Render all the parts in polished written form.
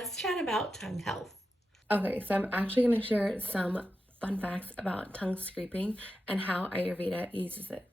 let's chat about tongue health. Okay, so I'm actually going to share some fun facts about tongue scraping and how Ayurveda uses it.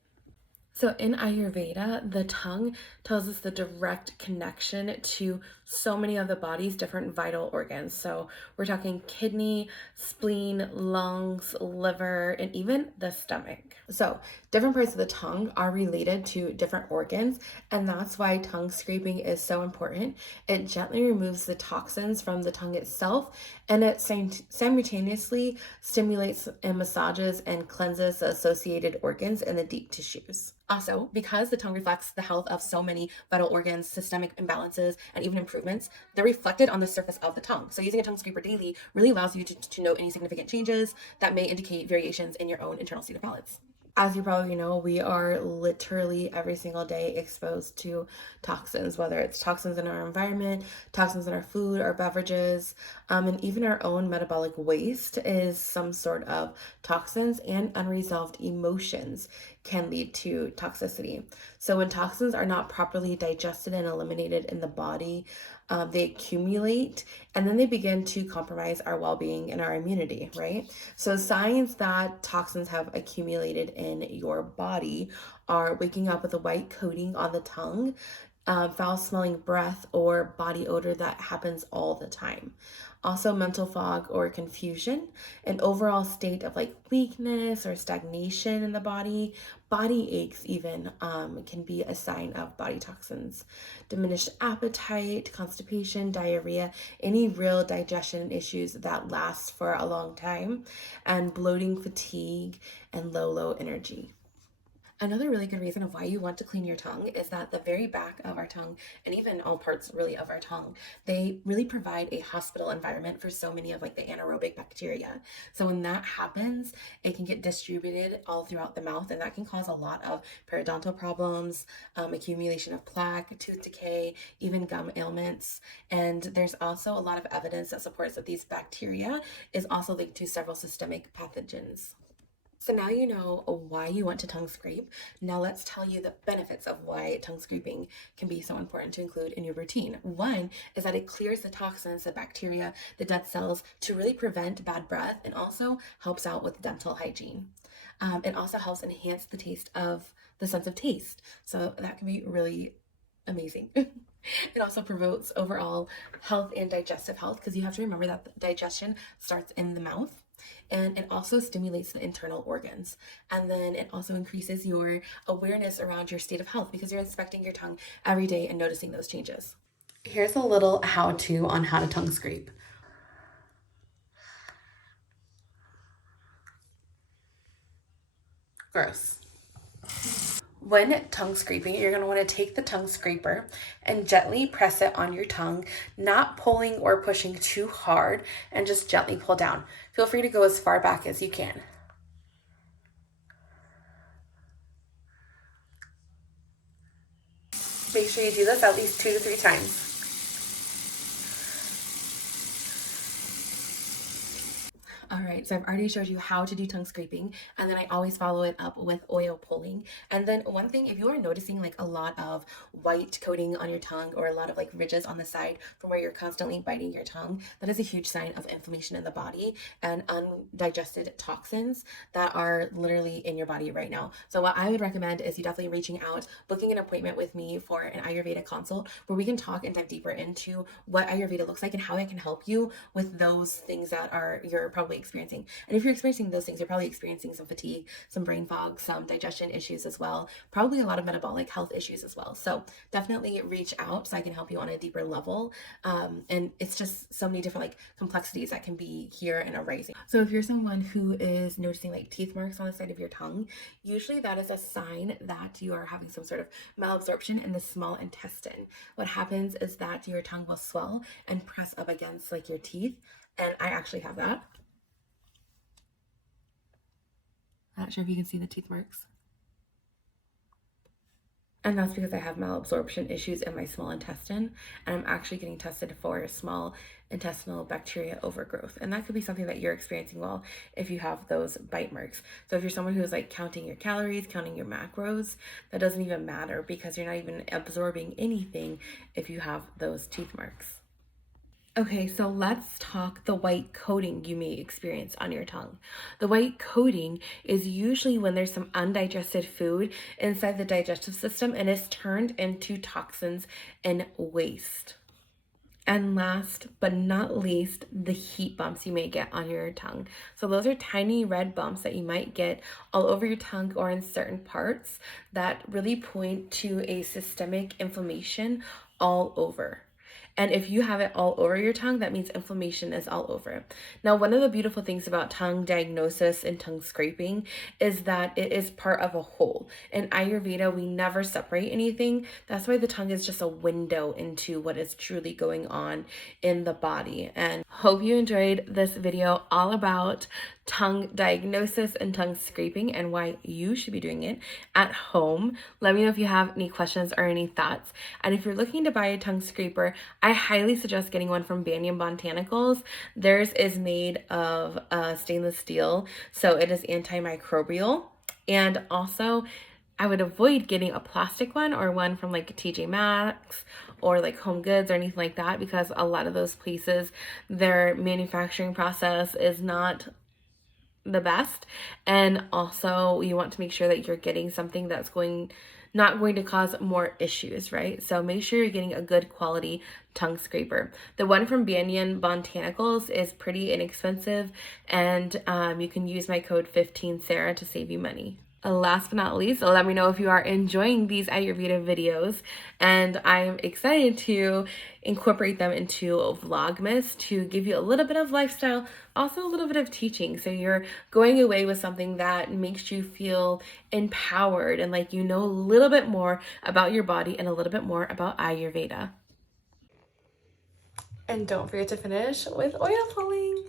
So, in Ayurveda, the tongue tells us the direct connection to so many of the body's different vital organs. So, we're talking kidney, spleen, lungs, liver, and even the stomach. So, different parts of the tongue are related to different organs, and that's why tongue scraping is so important. It gently removes the toxins from the tongue itself, and it simultaneously stimulates and massages and cleanses the associated organs and the deep tissues. Also, because the tongue reflects the health of so many vital organs, systemic imbalances, and even improvements, they're reflected on the surface of the tongue. So, using a tongue scraper daily really allows you to note any significant changes that may indicate variations in your own internal state of balance. As you probably know, we are literally every single day exposed to toxins, whether it's toxins in our environment, toxins in our food, our beverages, and even our own metabolic waste is some sort of toxins, and unresolved emotions can lead to toxicity. So, when toxins are not properly digested and eliminated in the body, they accumulate and then they begin to compromise our well being and our immunity, right? So, signs that toxins have accumulated in your body are waking up with a white coating on the tongue, foul smelling breath, or body odor that happens all the time. Also, mental fog or confusion, an overall state of like weakness or stagnation in the body aches, even can be a sign of body toxins. Diminished appetite, constipation, diarrhea, any real digestion issues that last for a long time, and bloating, fatigue, and low energy. Another really good reason of why you want to clean your tongue is that the very back of our tongue, and even all parts really of our tongue, they really provide a hospital environment for so many of like the anaerobic bacteria. So when that happens, it can get distributed all throughout the mouth, and that can cause a lot of periodontal problems, accumulation of plaque, tooth decay, even gum ailments. And there's also a lot of evidence that supports that these bacteria is also linked to several systemic pathogens. So now you know why you want to tongue scrape. Now let's tell you the benefits of why tongue scraping can be so important to include in your routine. One is that it clears the toxins, the bacteria, the dead cells to really prevent bad breath, and also helps out with dental hygiene. It also helps enhance the taste of the sense of taste. So that can be really amazing. It also promotes overall health and digestive health, because you have to remember that digestion starts in the mouth, and it also stimulates the internal organs. And then it also increases your awareness around your state of health, because you're inspecting your tongue every day and noticing those changes. Here's a little how to on how to tongue scrape. Gross. When tongue scraping, you're going to want to take the tongue scraper and gently press it on your tongue, not pulling or pushing too hard, and just gently pull down. Feel free to go as far back as you can. Make sure you do this at least 2 to 3 times. All right, so I've already showed you how to do tongue scraping, and then I always follow it up with oil pulling. And then one thing, if you are noticing like a lot of white coating on your tongue, or a lot of like ridges on the side from where you're constantly biting your tongue, that is a huge sign of inflammation in the body and undigested toxins that are literally in your body right now. So what I would recommend is you definitely reaching out, booking an appointment with me for an Ayurveda consult, where we can talk and dive deeper into what Ayurveda looks like and how it can help you with those things that are you're probably experiencing. And if you're experiencing those things, you're probably experiencing some fatigue, some brain fog, some digestion issues as well, probably a lot of metabolic health issues as well. So definitely reach out so I can help you on a deeper level. And it's just so many different like complexities that can be here and arising. So if you're someone who is noticing like teeth marks on the side of your tongue, usually that is a sign that you are having some sort of malabsorption in the small intestine. What happens is that your tongue will swell and press up against like your teeth, and I actually have that. Not sure if you can see the teeth marks. And that's because I have malabsorption issues in my small intestine, and I'm actually getting tested for small intestinal bacteria overgrowth. And that could be something that you're experiencing well if you have those bite marks. So if you're someone who's like counting your calories, counting your macros, that doesn't even matter, because you're not even absorbing anything if you have those teeth marks. Okay, so let's talk the white coating you may experience on your tongue. The white coating is usually when there's some undigested food inside the digestive system and is turned into toxins and waste. And last but not least, the heat bumps you may get on your tongue. So those are tiny red bumps that you might get all over your tongue or in certain parts that really point to a systemic inflammation all over. And if you have it all over your tongue, that means inflammation is all over. Now, one of the beautiful things about tongue diagnosis and tongue scraping is that it is part of a whole. In Ayurveda, we never separate anything. That's why the tongue is just a window into what is truly going on in the body. And hope you enjoyed this video all about tongue diagnosis and tongue scraping and why you should be doing it at home. Let me know if you have any questions or any thoughts. And if you're looking to buy a tongue scraper, I highly suggest getting one from Banyan Botanicals. Theirs is made of stainless steel, so it is antimicrobial. And also, I would avoid getting a plastic one or one from like TJ Maxx or like Home Goods or anything like that, because a lot of those places, their manufacturing process is not the best. And also you want to make sure that you're getting something that's not going to cause more issues, right? So make sure you're getting a good quality tongue scraper. The one from Banyan Botanicals is pretty inexpensive, and you can use my code 15Sarah to save you money. Last but not least, let me know if you are enjoying these Ayurveda videos, and I'm excited to incorporate them into Vlogmas to give you a little bit of lifestyle, also a little bit of teaching, so you're going away with something that makes you feel empowered and like you know a little bit more about your body and a little bit more about Ayurveda. And don't forget to finish with oil pulling.